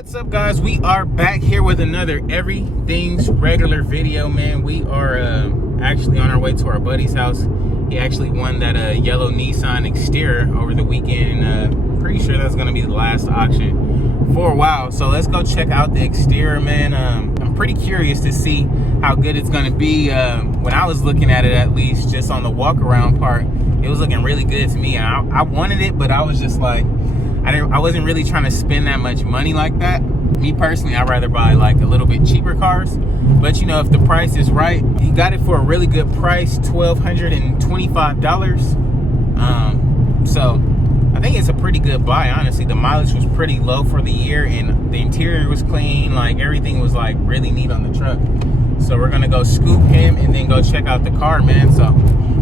What's up, guys? We are back here with another Everything's Regular video, man. We are actually on our way to our buddy's house. He actually won that yellow Nissan Xterra over the weekend. Pretty sure that's going to be the last auction for a while. So let's go check out the Xterra, man. I'm pretty curious to see how good it's going to be. When I was looking at it, at least just on the walk around part, it was looking really good to me. I wanted it, but I was just like, I wasn't really trying to spend that much money like that. Me personally, I'd rather buy like a little bit cheaper cars. But you know, if the price is right, he got it for a really good price, $1,225. So I think it's a pretty good buy, honestly. The mileage was pretty low for the year, and the interior was clean. Like, everything was like really neat on the truck. So we're gonna go scoop him and then go check out the car, man. So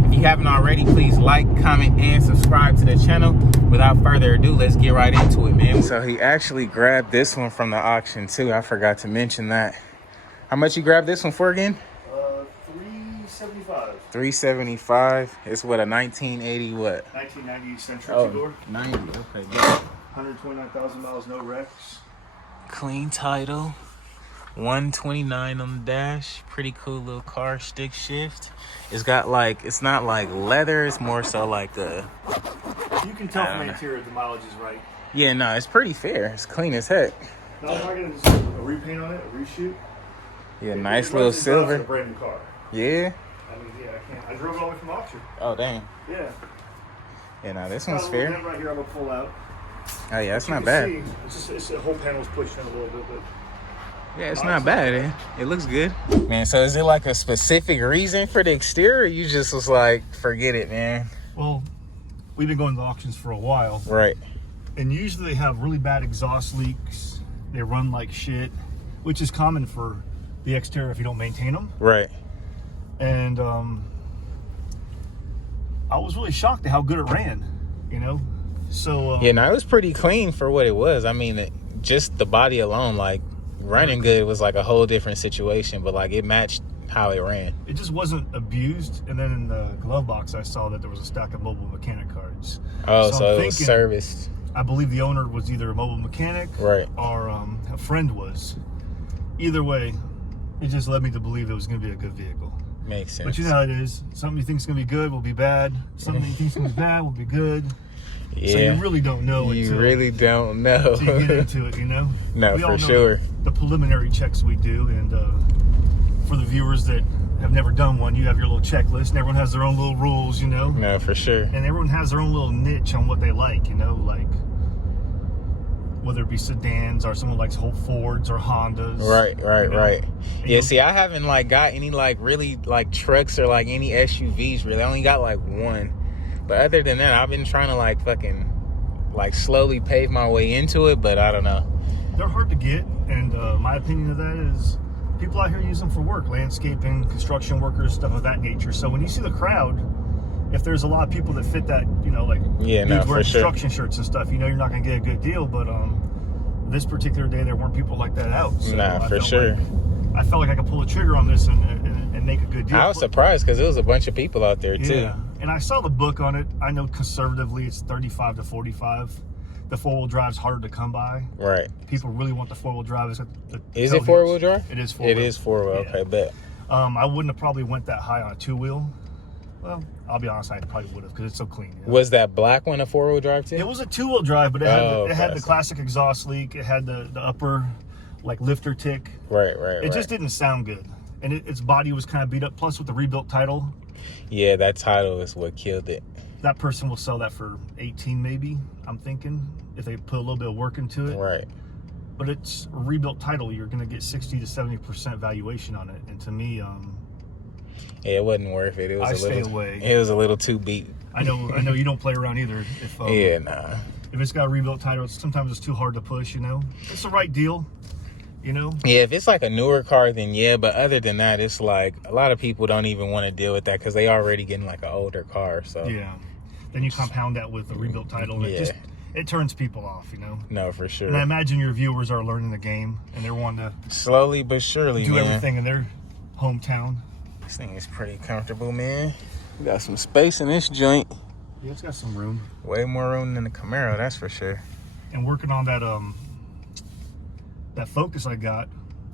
if you haven't already, please like, comment, and subscribe to the channel. Without further ado, let's get right into it, man. So he actually grabbed this one from the auction too. I forgot to mention that. How much you grabbed this one for again? $375. $375. It's what, a 1980 what? 1990 Century Oh, two-door. 90. Okay, good. 129,000 miles, no wrecks. Clean title. 129 on the dash. Pretty cool little car. Stick shift. It's got like, it's not like leather. It's more so like a. You can tell from the interior the mileage is right. Yeah, no, it's pretty fair. It's clean as heck. Now I'm not gonna just a repaint on it, a reshoot. Yeah, nice little silver. It's a brand new car. Yeah. I mean, yeah, I can't. I drove it all the way from auction. Oh, dang. Yeah. Yeah, no, this one's fair. Right here, I'm gonna pull out. Oh yeah, it's not bad. See, it's the whole panel's pushed in a little bit, but. Yeah, it's not bad, eh? It looks good. Man, so is it like a specific reason for the exterior, or you just was like, forget it, man? Well, we've been going to auctions for a while. Right. And usually they have really bad exhaust leaks. They run like shit, which is common for the Xterra if you don't maintain them. Right. And I was really shocked at how good it ran, you know? So yeah, no, it was pretty clean for what it was. I mean, just the body alone, like, running good was like a whole different situation, but like it matched how it ran. It just wasn't abused. And then in the glove box, I saw that there was a stack of mobile mechanic cards. Oh, so it was serviced. I believe the owner was either a mobile mechanic, right, or a friend was. Either way, it just led me to believe it was going to be a good vehicle. Makes sense. But you know how it is. Something you think is going to be good will be bad. Something you think is going to be bad will be good. Yeah. So you really don't know You really don't know. until you get into it, you know? No, we all for know sure. The preliminary checks we do, and for the viewers that have never done one, you have your little checklist, and everyone has their own little rules, you know? No, for sure. And everyone has their own little niche on what they like, you know? Like, whether it be sedans, or someone likes whole Fords or Hondas. Right. You know? Yeah, see, I haven't like got any like really like trucks or like any SUVs really. I only got like one. But other than that, I've been trying to like fucking like slowly pave my way into it, but I don't know. They're hard to get, and my opinion of that is people out here use them for work, landscaping, construction workers, stuff of that nature. So when you see the crowd, if there's a lot of people that fit that, you know, like dudes wearing construction shirts and stuff, you know you're not going to get a good deal. But this particular day, there weren't people like that out. So I felt like I could pull a trigger on this and make a good deal. I was surprised because there was a bunch of people out there too. Yeah. And I saw the book on it. I know conservatively it's 35 to 45. The four-wheel drive's harder to come by. Right. People really want the four-wheel drive. Is it four-wheel drive? It is four-wheel. It is four-wheel. Yeah. Okay, bet. I wouldn't have probably went that high on a two-wheel. Well, I'll be honest, I probably would have because it's so clean. You know? Was that black one a four-wheel drive too? It was a two-wheel drive, but it had the classic exhaust leak. It had the upper like lifter tick. Right. It just didn't sound good, and its body was kind of beat up. Plus, with the rebuilt title. Yeah, that title is what killed it. That person will sell that for 18, maybe. I'm thinking if they put a little bit of work into it. Right. But it's a rebuilt title. You're going to get 60 to 70% valuation on it, and to me, yeah, it wasn't worth it. It was stay away. It was a little too beat. I know you don't play around either. If yeah, nah. If it's got a rebuilt title, sometimes it's too hard to push. You know, it's the right deal. You know? Yeah, if it's like a newer car, then yeah. But other than that, it's like a lot of people don't even want to deal with that because they already getting like an older car. So yeah, then you compound that with a rebuilt title, and it turns people off. You know? No, for sure. And I imagine your viewers are learning the game, and they're wanting to slowly but surely do everything in their hometown. This thing is pretty comfortable, man. We got some space in this joint. Yeah, it's got some room. Way more room than the Camaro, that's for sure. And working on that that Focus I got,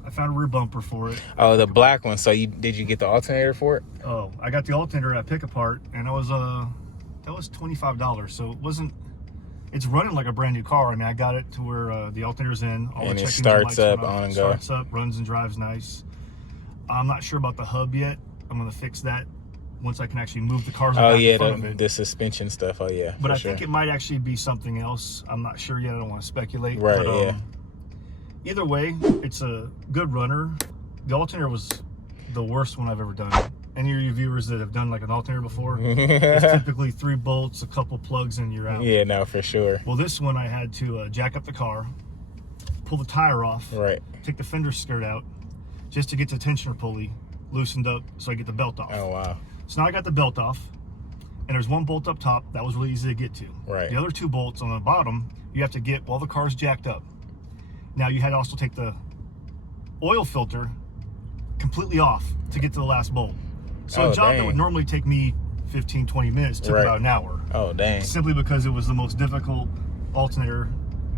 I found a rear bumper for it. Oh, the black one. So did you get the alternator for it? Oh, I got the alternator at Pick-A-Part, and that was $25. So it wasn't. It's running like a brand new car. I mean, I got it to where the alternator's in. All And the it check engine starts lights up went off. on and go. Starts up, runs and drives nice. I'm not sure about the hub yet. I'm gonna fix that once I can actually move the cars. Oh back yeah, in front of it. the suspension stuff. Oh yeah. But I sure. think it might actually be something else. I'm not sure yet. I don't want to speculate. Right. But, Yeah. Either way, it's a good runner. The alternator was the worst one I've ever done. Any of you viewers that have done like an alternator before, it's typically 3 bolts, a couple plugs, and you're out. Yeah, no, for sure. Well, this one I had to jack up the car, pull the tire off, Right. take the fender skirt out, just to get the tensioner pulley loosened up so I get the belt off. Oh wow. So now I got the belt off, and there's 1 bolt up top that was really easy to get to. Right. The other 2 bolts on the bottom, you have to get while the car's jacked up. Now you had to also take the oil filter completely off to get to the last bolt. So a job that would normally take me 15, 20 minutes took about an hour. Oh, dang. Simply because it was the most difficult alternator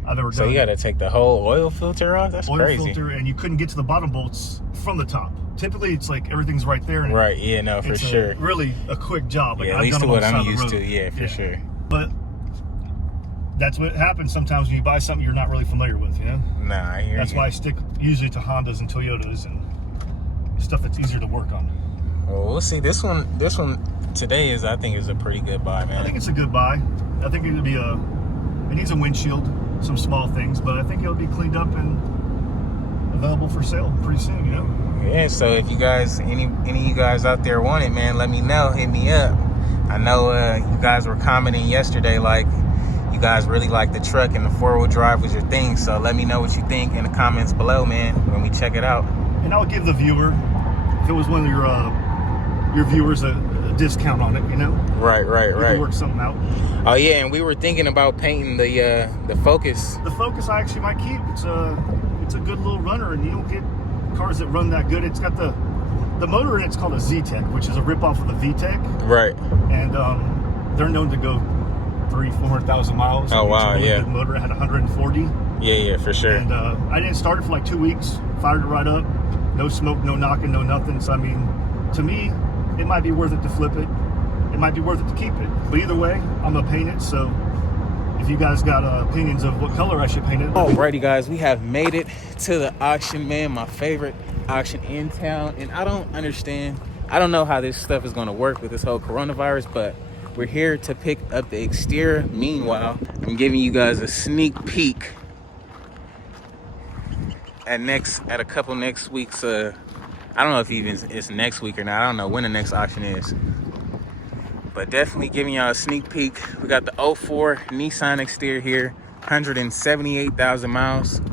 I've ever done. So you got to take the whole oil filter off? That's oil crazy. filter, and you couldn't get to the bottom bolts from the top. Typically, it's like everything's right there. And Right, yeah, no, for sure. Really a quick job. Like Yeah, at I've least done to them what on the I'm side of the used to, road. yeah, for sure. But that's what happens sometimes when you buy something you're not really familiar with, you know? Nah, I hear That's you. why I stick usually to Hondas and Toyotas and stuff that's easier to work on. Well, we'll see. This one today is, I think, is a pretty good buy, man. I think it's a good buy. I think it needs a windshield, some small things, but I think it'll be cleaned up and available for sale pretty soon, you know? Yeah, so if you guys, any of you guys out there want it, man, let me know. Hit me up. I know you guys were commenting yesterday, like, you guys really like the truck and the 4-wheel drive was your thing. So let me know what you think in the comments below, man, when we check it out. And I'll give the viewer, if it was one of your viewers, a discount on it, you know? Right. We can work something out. Oh yeah, and we were thinking about painting the Focus. The Focus I actually might keep. It's a good little runner, and you don't get cars that run that good. It's got the motor in it's called a Z-Tech, which is a ripoff of the V-Tech. Right. And they're known to go 300,000-400,000 miles. Oh wow, it's a really yeah. good motor. It had 140. Yeah, for sure. And I didn't start it for like 2 weeks. Fired it right up. No smoke, no knocking, no nothing. So I mean, to me, it might be worth it to flip it. It might be worth it to keep it. But either way, I'm gonna paint it. So if you guys got opinions of what color I should paint it. Alrighty, guys, we have made it to the auction, man. My favorite auction in town, and I don't understand. I don't know how this stuff is gonna work with this whole coronavirus, but we're here to pick up the Xterra. Meanwhile, I'm giving you guys a sneak peek at a couple next week's. I don't know if even it's next week or not. I don't know when the next auction is, but definitely giving y'all a sneak peek. We got the 04 Nissan Xterra here, 178,000 miles. You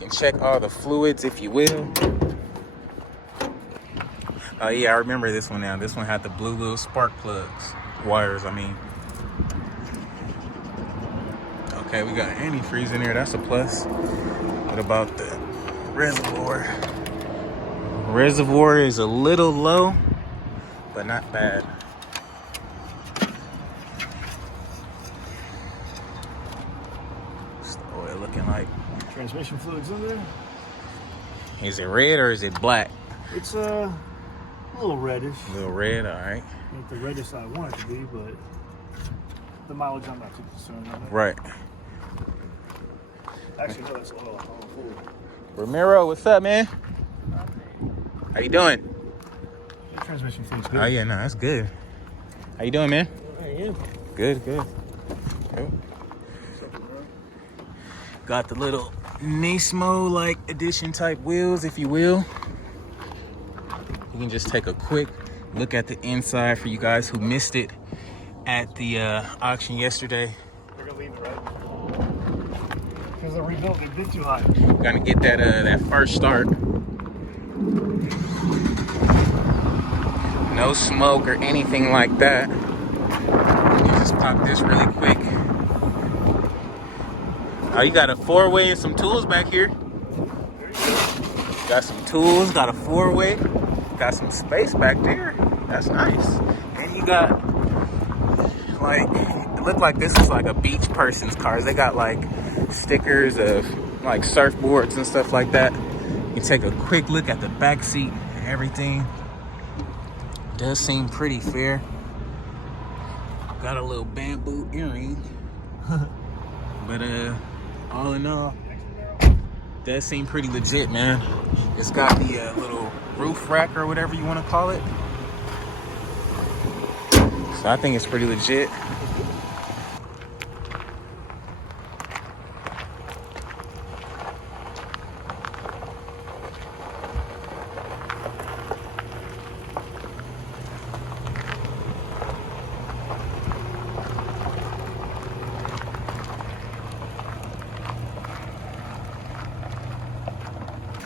can check all the fluids if you will. Oh yeah, I remember this one now. This one had the blue little spark plugs. Wires, I mean. Okay, we got antifreeze in there. That's a plus. What about the reservoir? Reservoir is a little low, but not bad. What's the oil looking like? Transmission fluids in there. Is it red or is it black? It's a little reddish. A little red, all right. Not the reddest I want it to be, but the mileage I'm not too concerned with. Right. Actually, no, that's oil. Ramiro, what's up, man? How you doing? The transmission fluid's good. Oh yeah, no, that's good. How you doing, man? How are you? Good. Cool. Got the little Nismo like edition type wheels, if you will. You can just take a quick look at the inside for you guys who missed it at the auction yesterday. They're gonna leave it, right? Because they're rebuilt, they've been too high. Gonna get that first start. No smoke or anything like that. Let me just pop this really quick. Oh, you got a 4-way and some tools back here. Got some tools, got a 4-way, got some space back there. That's nice. And you got, like, it looked like this was like a beach person's cars. They got like stickers of like surfboards and stuff like that. You take a quick look at the back seat and everything. Does seem pretty fair. Got a little bamboo earring. But all in all, does seem pretty legit, man. It's got the little roof rack or whatever you want to call it. So I think it's pretty legit.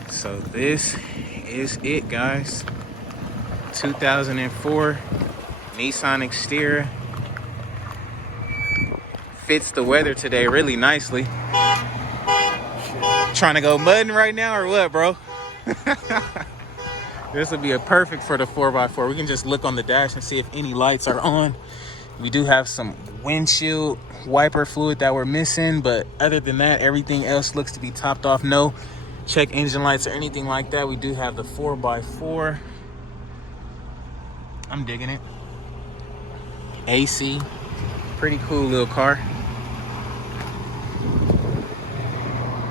So this is it, guys. 2004 Nissan Xterra. Fits the weather today really nicely. Trying to go mudding right now or what, bro? This would be a perfect for the 4x4. We can just look on the dash and see if any lights are on. We do have some windshield wiper fluid that we're missing, but other than that, everything else looks to be topped off. No check engine lights or anything like that. We do have the 4x4. I'm digging it. AC, pretty cool little car.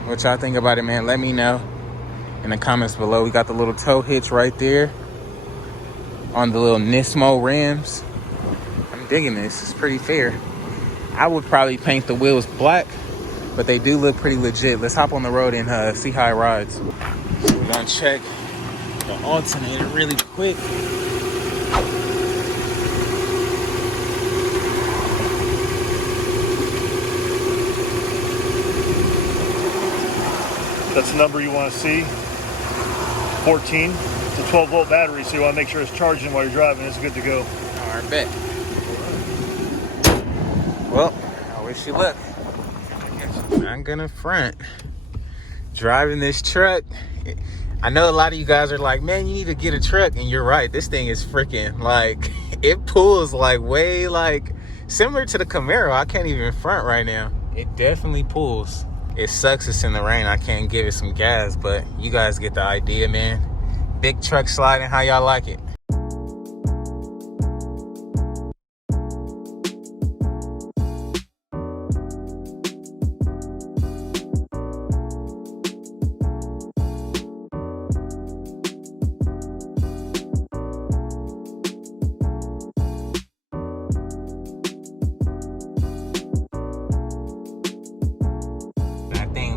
What y'all think about it, man? Let me know in the comments below. We got the little tow hitch right there on the little Nismo rims. I'm digging this. It's pretty fair. I would probably paint the wheels black, but they do look pretty legit. Let's hop on the road and see how it rides. So we're gonna check the alternator really quick. That's the number you want to see. 14. It's a 12-volt battery, so you want to make sure it's charging while you're driving. It's good to go. All right, bet. Well, I wish you luck. I'm gonna front. Driving this truck, I know a lot of you guys are like, man, you need to get a truck, and you're right. This thing is freaking like, it pulls like way like similar to the Camaro. I can't even front right now. It definitely pulls. It sucks it's in the rain. I can't give it some gas, but you guys get the idea, man. Big truck sliding, how y'all like it?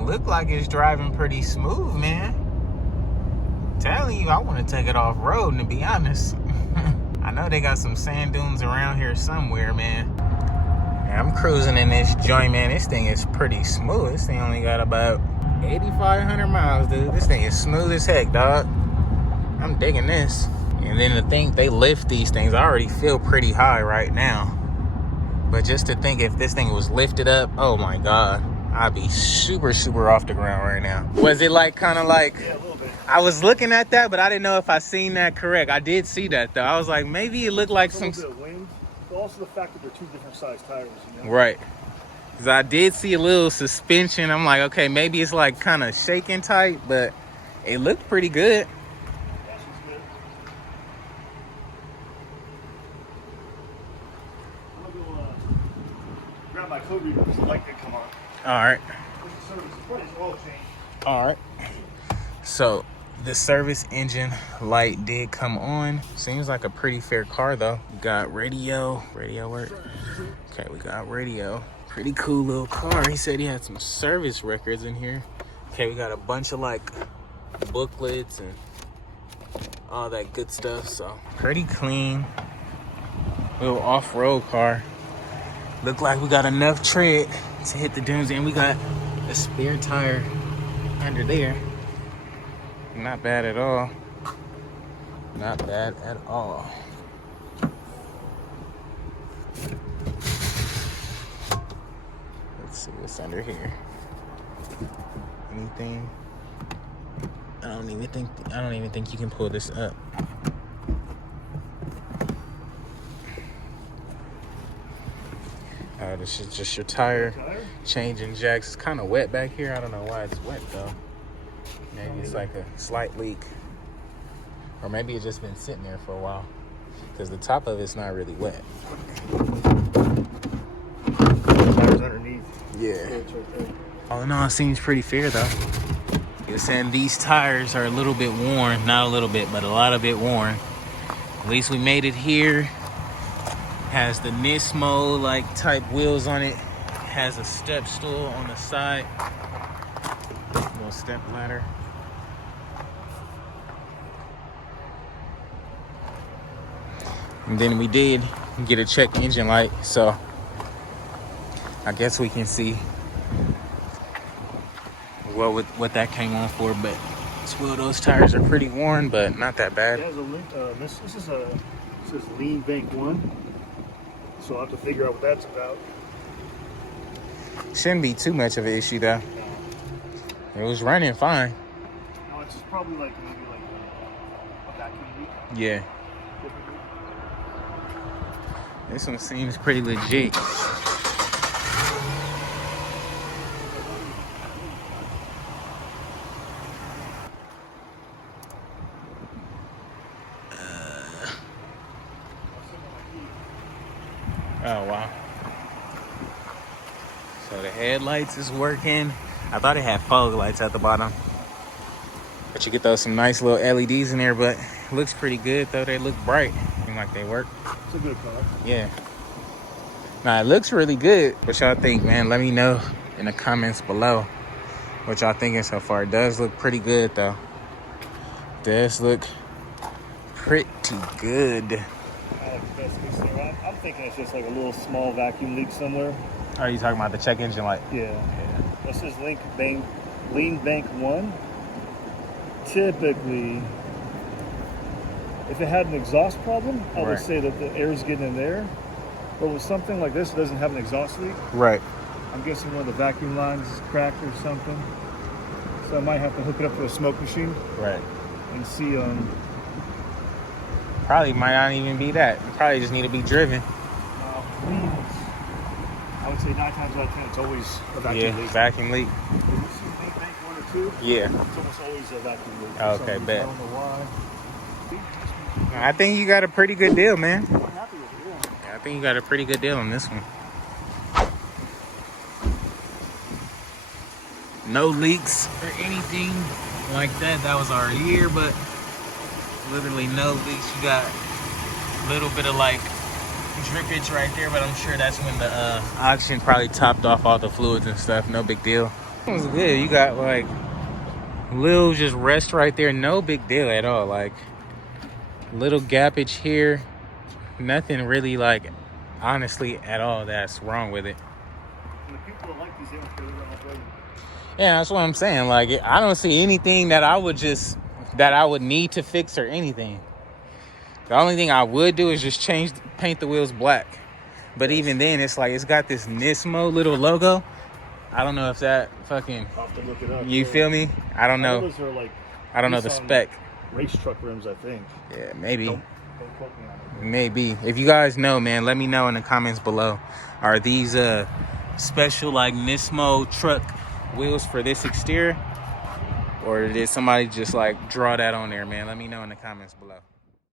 Look like it's driving pretty smooth, man. I'm telling you, I want to take it off road, and to be honest. I know they got some sand dunes around here somewhere, man. Yeah, I'm cruising in this joint, man. This thing is pretty smooth. This thing only got about 8,500 miles, dude. This thing is smooth as heck, dog. I'm digging this. And then to think they lift these things, I already feel pretty high right now. But just to think if this thing was lifted up, oh my God. I'd be super, super off the ground right now. Was it like kind of like, yeah, a little bit. I was looking at that, but I didn't know if I seen that correct. I did see that though. I was like, maybe it looked like some. A little bit of wind, but also the fact that they're two different size tires. You know? Right. Because I did see a little suspension. I'm like, okay, maybe it's like kind of shaking tight, but it looked pretty good. That's just good. I'm gonna go grab my code reader because the light did come on. All right. Oil change. All right. So the service engine light did come on. Seems like a pretty fair car though. We got radio. Radio work. Okay, we got radio. Pretty cool little car. He said he had some service records in here. Okay, we got a bunch of like booklets and all that good stuff. So pretty clean little off-road car. Look like we got enough tread to hit the dunes, and we got a spare tire under there. Not bad at all. Not bad at all. Let's see what's under here. Anything? I don't even think you can pull this up. No, this is just your tire changing jacks. It's kind of wet back here. I don't know why it's wet though. Maybe it's like a slight leak, or maybe it's just been sitting there for a while because the top of it's not really wet. Tires underneath. Yeah. All in all, it seems pretty fair though. You're saying these tires are a little bit worn, not a little bit, but a lot of it worn. At least we made it here. Has the Nismo like type wheels on it. Has a step stool on the side. Little step ladder. And then we did get a check engine light, so I guess we can see what that came on for. But well, those tires are pretty worn, but not that bad. It has a link. This says lean bank 1, so I'll have to figure out what that's about. Shouldn't be too much of an issue though. It was running fine. No, it's just probably like maybe like a vacuum leak. Yeah. This one seems pretty legit. Oh, wow. So the headlights is working. I thought it had fog lights at the bottom. But you could throw some nice little LEDs in there, but it looks pretty good though. They look bright. Seem like they work. It's a good car. Yeah. Nah, it looks really good. What y'all think, man? Let me know in the comments below what y'all thinking so far. It does look pretty good though. It does look pretty good. I'm thinking it's just like a little small vacuum leak somewhere. Are you talking about the check engine light? Yeah. This is lean bank 1. Typically, if it had an exhaust problem, I would say that the air is getting in there. But with something like this, it doesn't have an exhaust leak. Right. I'm guessing one of the vacuum lines is cracked or something. So I might have to hook it up to a smoke machine. Right. And see. Probably might not even be that. It probably just need to be driven. I would say 9 times out of 10, it's always a vacuum leak. Vacuum leak. If you see bank 1 or 2, yeah, it's almost always a vacuum leak. Okay, bet. I don't know why. I think you got a pretty good deal, man. I'm happy with it, yeah. I think you got a pretty good deal on this one. No leaks or anything like that. That was our year, but literally no leaks. You got a little bit of like drippage right there, but I'm sure that's when the oxygen probably topped off all the fluids and stuff. No big deal. It was good. You got like little just rest right there. No big deal at all. Like little gappage here. Nothing really like honestly at all that's wrong with it. And the people that like these, they don't care about operating. Yeah, that's what I'm saying. Like I don't see anything that I would need to fix or anything. The only thing I would do is just paint the wheels black. But even then, it's like it's got this Nismo little logo. I don't know if that fucking. I'll have to look it up. You feel me? I don't know. Those are like I don't know the spec. Race truck rims, I think. Yeah, maybe. Don't quote me on it. Maybe. If you guys know, man, let me know in the comments below. Are these special like Nismo truck wheels for this Xterra? Or did somebody just like draw that on there, man? Let me know in the comments below.